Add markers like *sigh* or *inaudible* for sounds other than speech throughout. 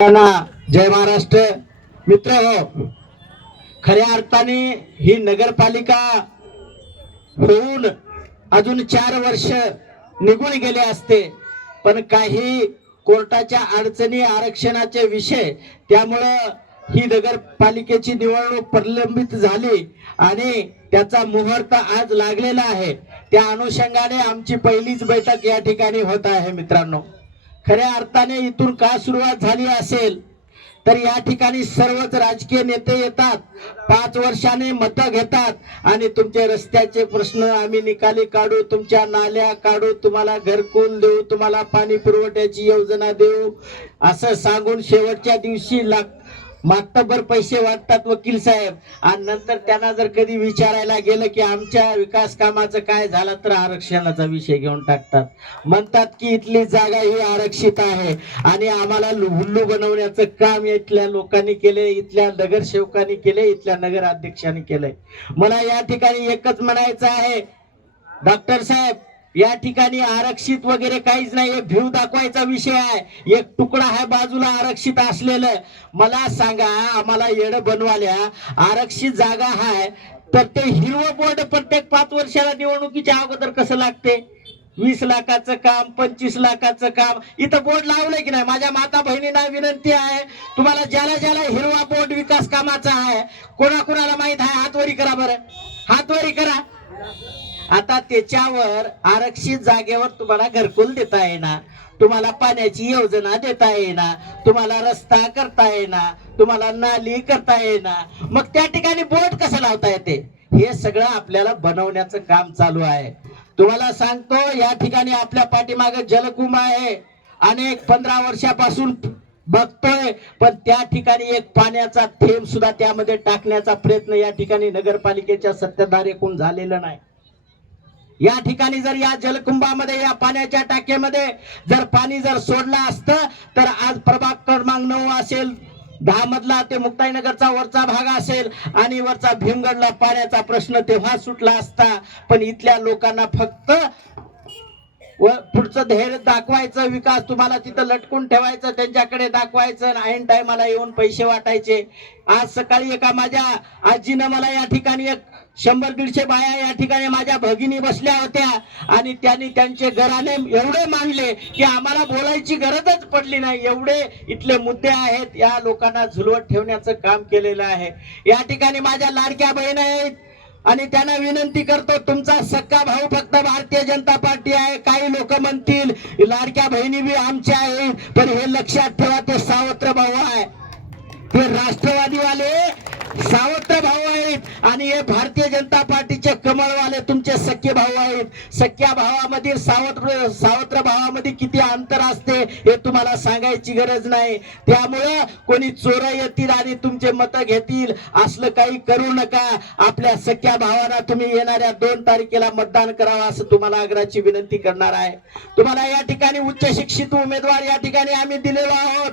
जय महाराष्ट्र. मित्र हो खऱ्या अर्थाने ही नगरपालिका होऊन अजून चार वर्ष निघून गेले असते. पण काही कोर्टाच्या अडचणी आरक्षणाचे विषय त्यामुळं ही नगरपालिकेची निवडणूक प्रलंबित झाली आणि त्याचा मुहूर्त आज लागलेला आहे. त्या अनुषंगाने आमची पहिलीच बैठक या ठिकाणी होत आहे मित्रांनो. खऱ्या अर्थाने इथून का सुरुवात झाली असेल? तर या ठिकाणी सर्वच राजकीय नेते येतात पाच वर्षाने मतं घेतात आणि तुमचे रस्त्याचे प्रश्न आम्ही निकाली काढू तुमच्या नाल्या काढू तुम्हाला घरकुल देऊ तुम्हाला पाणी पुरवठ्याची योजना देऊ असं सांगून शेवटच्या दिवशी लाग मागताभर पैसे वाटतात वकील साहेब. आणि नंतर त्यांना जर कधी विचारायला गेलं की आमच्या विकास कामाचं काय झालं तर आरक्षणाचा विषय घेऊन टाकतात. म्हणतात की इथली जागा ही आरक्षित आहे. आणि आम्हाला हुल्लू बनवण्याचं काम इथल्या लोकांनी केले इथल्या नगरसेवकांनी केले इथल्या नगराध्यक्षांनी केलंय मला या ठिकाणी एकच म्हणायचं आहे. डॉक्टर साहेब या ठिकाणी आरक्षित वगैरे काहीच नाही. हे भीव दाखवायचा विषय आहे. एक तुकडा आहे बाजूला आरक्षित असलेलं. मला सांगा आम्हाला येड बनवाल्या आरक्षित जागा आहे तर ते हिरवं बोर्ड प्रत्येक पाच वर्षाला निवडणुकीच्या अगोदर कसं लागते? वीस लाखाचं काम पंचवीस लाखाचं काम इथं बोर्ड लावलंय की नाही? माझ्या माता बहिणींना विनंती आहे तुम्हाला ज्याला ज्याला हिरवा बोर्ड विकास कामाचा आहे कोणाकोणाला माहीत आहे? हातवरी करा बरं. हातवरी करा. आता त्याच्यावर आरक्षित जागेवर तुम्हाला घरकुल देता येणार. तुम्हाला पाण्याची योजना देता येणार. तुम्हाला रस्ता करता येणार. तुम्हाला नाली करता येणार. मग त्या ठिकाणी बोट कसं लावता येते? हे सगळं आपल्याला बनवण्याचं काम चालू आहे. तुम्हाला सांगतो या ठिकाणी आपल्या पाठीमागे जलकुंभ आहे. अनेक पंधरा वर्षापासून बघतोय पण त्या ठिकाणी एक पाण्याचा थेंब सुद्धा त्यामध्ये टाकण्याचा प्रयत्न या ठिकाणी नगरपालिकेच्या सत्ताधारेकडून झालेला नाही. या ठिकाणी जर या जलकुंभामध्ये या पाण्याच्या टाक्यामध्ये जर पाणी जर सोडलं असतं तर आज प्रभाग क्रमांक नऊ असेल दहा मधला ते मुक्ताईनगरचा वरचा भाग असेल आणि वरचा भीमगडला पाण्याचा प्रश्न तेव्हा सुटला असता. पण इथल्या लोकांना फक्त व पुढचं धैर्य दाखवायचं विकास तुम्हाला तिथं लटकून ठेवायचं त्यांच्याकडे दाखवायचं आणि ऐन टायमाला येऊन पैसे वाटायचे. आज सकाळी एका माझ्या आजीनं मला या ठिकाणी एक शंभर दीडशे बाया या ठिकाणी माझ्या भगिनी बसल्या होत्या आणि त्यांनी त्यांचे घराने एवढे मांडले की आम्हाला बोलायची गरजच पडली नाही. एवढे इथले मुद्दे आहेत या लोकांना झुलवत ठेवण्याचं काम केलेलं आहे. या ठिकाणी माझ्या लाडक्या बहीण आहेत आणि त्यांना विनंती करतो तुमचा सक्का भाऊ फक्त भारतीय जनता पार्टी आहे. काही लोक म्हणतील लाडक्या बहिणी बी आमच्या आहेत पण हे लक्षात ठेवा ते सावत्र भाऊ आहे. ते राष्ट्रवादीवाले सावत्र भाऊ आहेत आणि हे भारतीय जनता पार्टीचे कमळवाले तुमचे सख्खे भाऊ आहेत. सख्या भावामधील सावत्र सावत्र भावामध्ये किती अंतर असते हे तुम्हाला सांगायची गरज नाही. त्यामुळं कोणी चोर येतील आणि तुमचे मत घेतील असलं काही करू नका. आपल्या सख्या भावाला तुम्ही येणाऱ्या दोन तारखेला मतदान करावं असं तुम्हाला आग्रहाची विनंती करणार आहे. तुम्हाला या ठिकाणी उच्च शिक्षित उमेदवार या ठिकाणी आम्ही दिलेलो आहोत.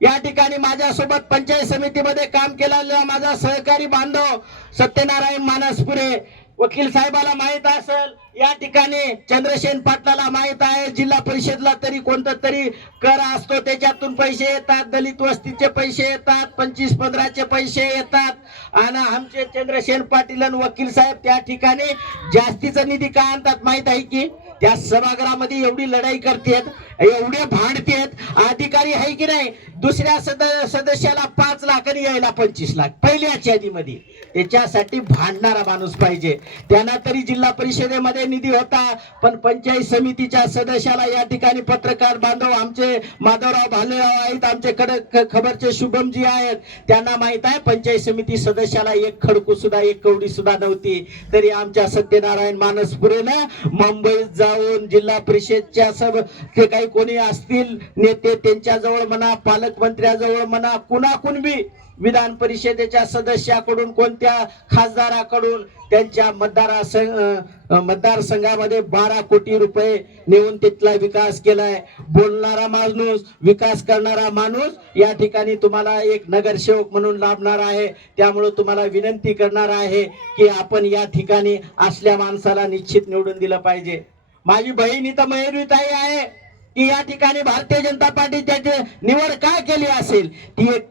या ठिकाणी माझ्यासोबत पंचायत समितीमध्ये काम केलेला माझा सहकारी बांधव सत्यनारायण मानसपुरे. वकील साहेबाला माहीत असेल या ठिकाणी चंद्रशेन पाटलाला माहीत आहे जिल्हा परिषदला तरी कोणतं तरी कर असतो त्याच्यातून पैसे येतात दलित वस्तीचे पैसे येतात पंचवीस पंधराचे पैसे येतात. आणि आमचे चंद्रशेन पाटील आणि वकील साहेब त्या ठिकाणी जास्तीचा निधी का आणतात माहीत आहे की? त्या सभागृहामध्ये एवढी लढाई करतेत एवढे भांडतेत अधिकारी आहे की नाही? दुसऱ्या सद सदस्याला पाच लाख आणि यायला पंचवीस लाख. पहिल्याच यादीमध्ये त्याच्यासाठी भांडणारा माणूस पाहिजे. त्यांना तरी जिल्हा परिषदेमध्ये निधी होता. पण पंचायत समितीच्या सदस्याला या ठिकाणी पत्रकार बांधव आमचे माधवराव भालेराव आहेत. आमचे कडक खबरचे शुभमजी आहेत. त्यांना माहीत आहे पंचायत समिती सदस्याला एक खडकू सुद्धा एक कवडी सुद्धा नव्हती. तरी आमच्या सत्यनारायण मानसपुरेनं मुंबईत जाऊन जिल्हा परिषदच्या सब काही कोणी असतील नेते त्यांच्याजवळ म्हणा पालकमंत्र्याजवळ म्हणा कुणाकुण बी विधान परिषदेच्या सदस्याकडून कोणत्या खासदाराकडून त्यांच्या मतदार मतदारसंघामध्ये बारा कोटी रुपये नेऊन तिथला विकास केलाय. बोलणारा माणूस विकास करणारा माणूस या ठिकाणी तुम्हाला एक नगरसेवक म्हणून लाभणार आहे. त्यामुळे तुम्हाला विनंती करणार आहे की आपण या ठिकाणी असल्या माणसाला निश्चित निवडून दिलं पाहिजे. माझी बहीण इथं मयुरीताई आहे. की या ठिकाणी भारतीय जनता पार्टी त्याची निवड का केली असेल ती एक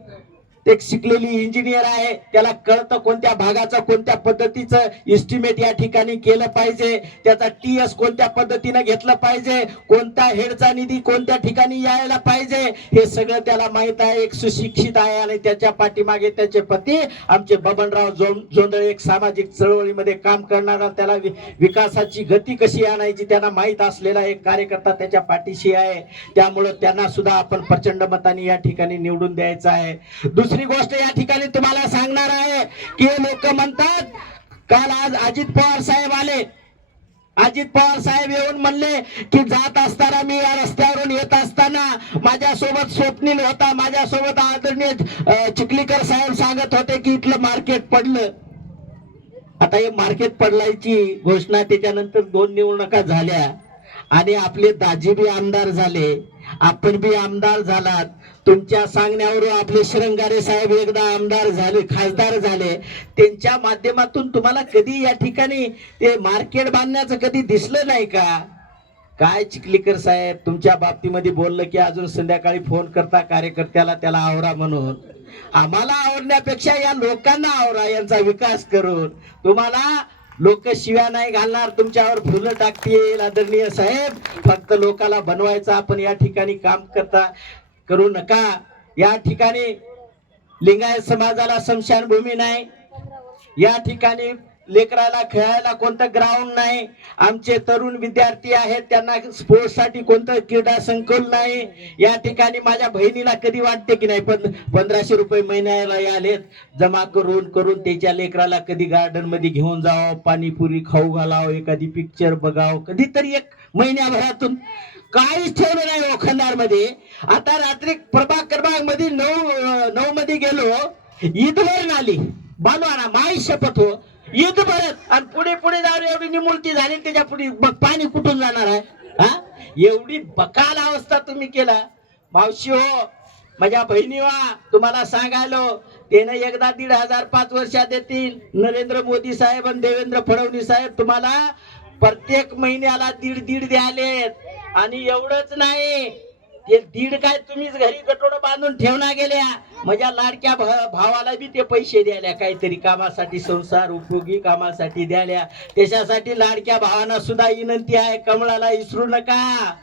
एक शिकलेली इंजिनियर आहे. त्याला कळतं कोणत्या भागाचं कोणत्या पद्धतीचं इस्टिमेट या ठिकाणी केलं पाहिजे. त्याचा टी एस कोणत्या पद्धतीनं घेतलं पाहिजे. कोणत्या हेडचा निधी कोणत्या ठिकाणी यायला पाहिजे. हे सगळं त्याला माहीत आहे. एक सुशिक्षित आहे आणि त्याच्या पाठीमागे त्याचे पती आमचे बबनराव जोंदळे जोंधळे एक सामाजिक चळवळीमध्ये काम करणारा. त्याला विकासाची गती कशी आणायची त्यांना माहीत असलेला एक कार्यकर्ता त्याच्या पाठीशी आहे. त्यामुळं त्यांना सुद्धा आपण प्रचंड मताने या ठिकाणी निवडून द्यायचं आहे. दुसरी गोष्ट या ठिकाणी तुम्हाला सांगणार आहे की लोक म्हणतात काल आज अजित पवार साहेब आले. अजित पवार साहेब येऊन म्हणले की जात असताना मी या रस्त्यावरून येत असताना माझ्यासोबत स्वप्नील होता. माझ्यासोबत आदरणीय चिखलीकर साहेब सांगत होते की इथलं मार्केट पडलं. आता हे मार्केट पडलायची घोषणा त्याच्यानंतर दोन निवडणुका झाल्या आणि आपले दाजी बी आमदार झाले. आपण बी आमदार झालात. तुमच्या सांगण्यावरून आपले श्रंगारे साहेब एकदा आमदार झाले खासदार झाले. त्यांच्या माध्यमातून तुम्हाला कधी या ठिकाणी ते मार्केट बांधण्याचं कधी दिसलं नाही का? काय चिखलीकर साहेब तुमच्या बाबतीमध्ये बोललं की अजून संध्याकाळी फोन करता कार्यकर्त्याला त्याला आवरा म्हणून. आम्हाला आवडण्यापेक्षा या लोकांना आवरा यांचा विकास करून. तुम्हाला लोक शिव्या नाही घालणार तुमच्यावर फुलं टाकतील आदरणीय साहेब. फक्त लोकाला बनवायचं आपण या ठिकाणी काम करता. करू नका. या ठिकाणी लिंगायत समाजाला स्मशानभूमी नाही. या ठिकाणी लेकराला खेळायला कोणतं ग्राउंड नाही. आमचे तरुण विद्यार्थी आहेत त्यांना स्पोर्ट्ससाठी कोणतं क्रीडा संकुल नाही. या ठिकाणी माझ्या बहिणीला कधी वाटते की नाही पण पंधराशे रुपये महिन्याला आलेत. जमा करून करून त्याच्या लेकराला कधी गार्डनमध्ये घेऊन जावं पाणीपुरी खाऊ घालावं एखादी पिक्चर बघावं कधीतरी एक महिन्याभरातून. काहीच ठेवलं नाही हो ओखंदारमध्ये आता रात्री प्रभाग क्रमांकमध्ये नऊ नऊ मध्ये गेलो. ईदवर आली बालवाना माई शपथ हो. ईद भरत आणि पुढे पुढे जाऊन एवढी निमुळती झाली त्याच्या पुढे मग पाणी कुठून जाणार आहे? हा? एवढी बकाल अवस्था तुम्ही केला. मावशी हो माझ्या बहिणी वा तुम्हाला सांगायलो त्यानं एकदा दीड हजार पाच वर्षात येतील नरेंद्र मोदी साहेब आणि देवेंद्र फडणवीस साहेब तुम्हाला प्रत्येक महिन्याला दीड दीड द्यालेत. आणि एवढंच नाही. एक दीड काय तुम्हीच घरी गटोड बांधून ठेवणार गेल्या. माझ्या लाडक्या भा- भावाला बी ते पैसे द्यायला काहीतरी कामासाठी संसार उपयोगी कामासाठी द्याल्या त्याच्यासाठी लाडक्या भावांना सुद्धा विनंती आहे कमळाला विसरू नका.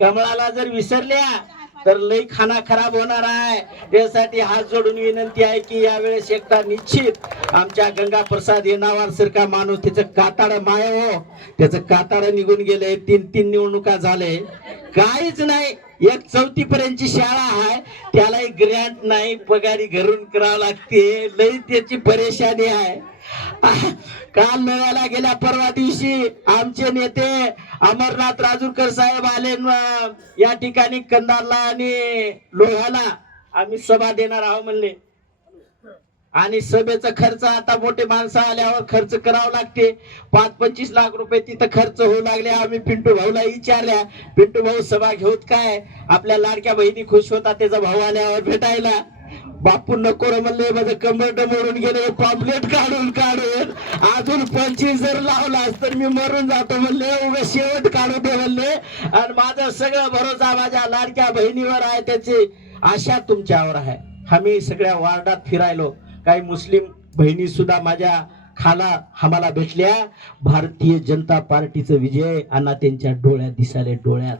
कमळाला जर विसरल्या तर लई खाना खराब होणार आहे. त्यासाठी हात जोडून विनंती आहे की यावेळेस एकदा निश्चित आमच्या गंगा प्रसाद हे सारखा माणूस त्याचं काताड माय हो त्याचं काताड निघून गेले तीन तीन निवडणुका झाले. काहीच नाही. एक चौथी पर्यंतची शाळा आहे. त्याला ग्रँट नाही पगारी घरून करावं लागते. लई त्याची परेशानी आहे. काल मेळ्याला गेल्या परवा दिवशी आमचे नेते अमरनाथ राजूरकर साहेब आले या ठिकाणी कंदारला आणि लोह्याला. आम्ही सभा देणार आहोत म्हणले. आणि सभेचा खर्च आता मोठे माणसं आल्यावर खर्च करावा लागते. पाच पंचवीस लाख रुपये तिथं खर्च होऊ लागले. आम्ही पिंटू भाऊला विचारल्या पिंटू भाऊ सभा घेऊत काय? आपल्या लाडक्या बहिणी खुश होता त्याचा भाऊ आल्यावर भेटायला. बापू नको म्हणले माझं कंबरट मोडून गेले पॉम्पलेट काढून काढून. अजून पंचवीस जर लावलास तर मी मरून जातो म्हणले. उभे शेवट काढू दे म्हणले. आणि माझं सगळं भरोसा माझ्या लाडक्या बहिणीवर आहे त्याची आशा तुमच्यावर आहे. आम्ही सगळ्या वार्डात फिरायलो. काही मुस्लिम बहिणी सुद्धा माझ्या खाला आम्हाला भेटल्या. भारतीय जनता पार्टीचं विजय अण्णा त्यांच्या डोळ्यात दिसाले डोळ्यात.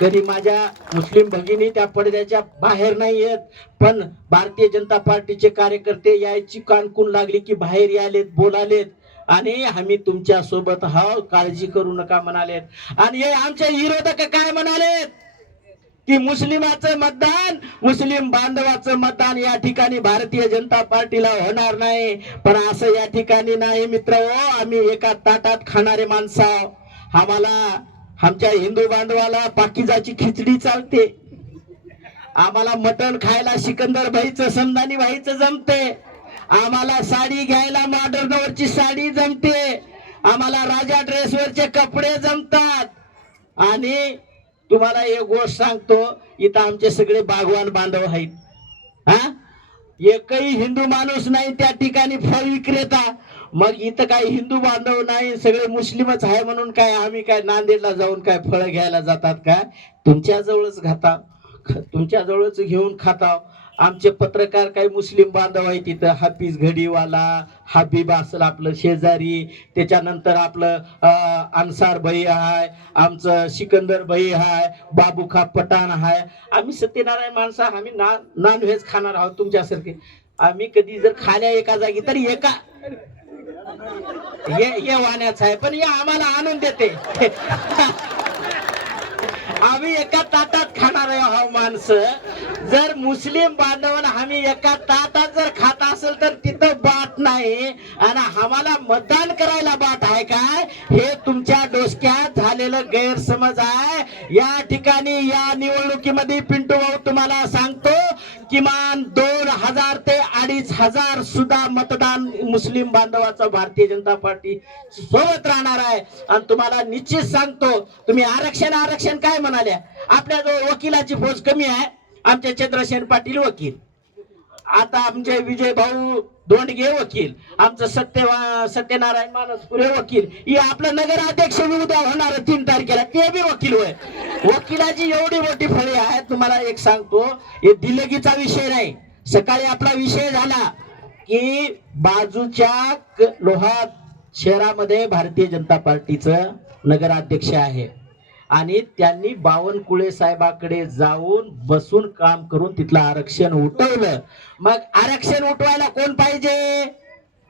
कधी माझ्या मुस्लिम भगिनी त्या पडद्याच्या बाहेर नाही येत पण भारतीय जनता पार्टीचे कार्यकर्ते यायची कानकून लागली की बाहेर यालेत बोलालेत. आणि आम्ही तुमच्यासोबत हा काळजी करू नका म्हणालेत. आणि हे आमच्या विरोधक काय म्हणालेत? की मुस्लिमाचं मतदान मुस्लिम बांधवाचं मतदान या ठिकाणी भारतीय जनता पार्टीला होणार नाही. पण असं या ठिकाणी नाही मित्र हो, आम्ही एका ताटात खाणारे माणसं आम्हाला आमच्या हिंदू बांधवाला पाकिजाची खिचडी चालते. आम्हाला मटण खायला सिकंदर भाईचं समदानी भाईचं जमते. आम्हाला साडी घ्यायला मॉडर्न वरची साडी जमते. आम्हाला राजा ड्रेसवरचे कपडे जमतात. आणि तुम्हाला एक गोष्ट सांगतो इथं आमचे सगळे बागवान बांधव आहेत. हा? एकही हिंदू माणूस नाही त्या ठिकाणी फळ विक्रेता. मग इथं काही हिंदू बांधव नाही सगळे मुस्लिमच आहे म्हणून काय आम्ही काय नांदेडला जाऊन काय फळं घ्यायला जातात का? तुमच्याजवळच खाता. तुमच्याजवळच घेऊन खाताव आमचे पत्रकार काही मुस्लिम बांधव आहेत तिथं हाफिज घडीवाला हबीब असेल आपलं शेजारी त्याच्यानंतर आपलं अनसार अन्सार भाई आहे आमचं सिकंदर भाई आहे बाबूखा पठाण आहे आम्ही सत्यनारायण माणसं आम्ही ना नॉनव्हेज खाणार आहोत तुमच्यासारखे. आम्ही कधी जर खाल्या एका जागी तर एका ये ये वाण्याच आहे पण या आम्हाला आणून देते. *laughs* आम्ही एका ताटात खाणार आहे हा माणसं. जर मुस्लिम बांधवांना आम्ही एका ताटात जर खात असेल तर तिथं बात नाही. आणि आम्हाला मतदान करायला बात आहे काय? हे तुमच्या डोसक्यात झालेलं गैरसमज आहे. या ठिकाणी या निवडणुकीमध्ये पिंटू भाऊ तुम्हाला सांगतो किमान दोन हजार ते अडीच हजार सुद्धा मतदान मुस्लिम बांधवाचं भारतीय जनता पार्टी सोबत राहणार आहे. आणि तुम्हाला निश्चित सांगतो तुम्ही आरक्षण आरक्षण काय म्हणाल्या? आपल्याजवळ वकिलाची फौज कमी आहे. आमचे चंद्रसेन पाटील वकील. आता आमचे विजय भाऊ दोंडगे वकील आमचं सत्य सत्यनारायण मानसपुरे वकील हे आपलं नगराध्यक्ष बी उद्या होणार तीन तारखेला. ते बी वकील होय. वकिलाची एवढी मोठी फळी आहे तुम्हाला एक सांगतो हे दिलगीचा विषय नाही. सकाळी आपला विषय झाला की बाजूच्या लोहात लोहा शहरामध्ये भारतीय जनता पार्टीचं नगराध्यक्ष आहे. आणि त्यांनी बावनकुळे साहेबाकडे जाऊन बसून काम करून तिथलं आरक्षण उठवलं. मग आरक्षण उठवायला कोण पाहिजे?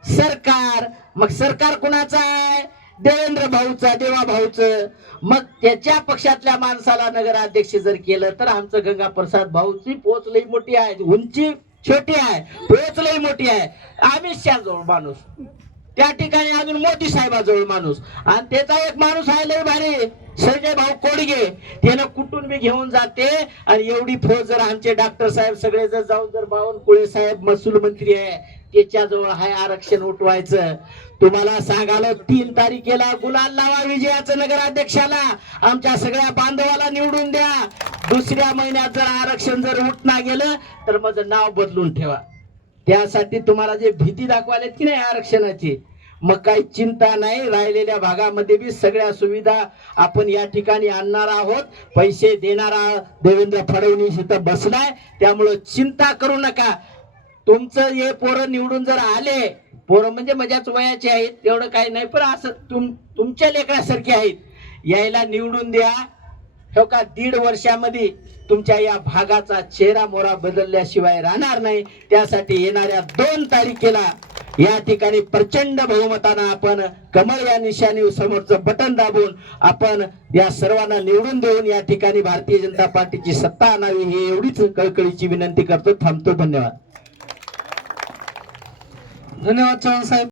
सरकार. मग सरकार कुणाचं आहे? देवेंद्र भाऊचा देवा भाऊचं. मग त्याच्या पक्षातल्या माणसाला नगराध्यक्ष जर केलं तर आमचं गंगा प्रसाद भाऊची पोच मोठी आहे. उंची छोटी आहे. पोच मोठी आहे. आम्ही शाजवळ माणूस. त्या ठिकाणी अजून मोदी साहेबाजवळ माणूस. आणि त्याचा एक माणूस आहे लय भारी. संजय भाऊ कोडगे त्यानं कुठून मी घेऊन जाते. आणि एवढी फौज जर आमचे डॉक्टर साहेब सगळे जर जाऊन जर बावनकुळे साहेब महसूल मंत्री आहे त्याच्याजवळ हाय आरक्षण उठवायचं. तुम्हाला सांगालो तीन तारखेला गुलाल लावा विजयाचं नगराध्यक्षाला. आमच्या सगळ्या बांधवाला निवडून द्या. दुसऱ्या महिन्यात जर आरक्षण जर उठना गेलं तर माझं नाव बदलून ठेवा. त्यासाठी तुम्हाला जे भीती दाखवायला की नाही आरक्षणाची मग काही चिंता नाही राहिलेल्या भागामध्ये बी सगळ्या सुविधा आपण या ठिकाणी आणणार आहोत. पैसे देणारा देवेंद्र फडणवीस इथं बसलाय. त्यामुळं चिंता करू नका. तुमचं हे पोरं निवडून जर आले पोरं म्हणजे माझ्याच वयाचे आहेत तेवढं काही नाही पण असं तुम तुमच्या लेकरासारखे आहेत. यायला निवडून द्या. हो का दीड वर्षामध्ये तुमच्या या भागाचा चेहरा मोरा बदलल्याशिवाय राहणार नाही. त्यासाठी येणाऱ्या दोन तारखेला या ठिकाणी प्रचंड बहुमतानं आपण कमळ या निशाणी समोरचं बटन दाबून आपण या सर्वांना निवडून देऊन या ठिकाणी भारतीय जनता पार्टीची सत्ता आणावी ही एवढीच कळकळीची विनंती करतो. थांबतो. धन्यवाद. धन्यवाद चव्हाण साहेब.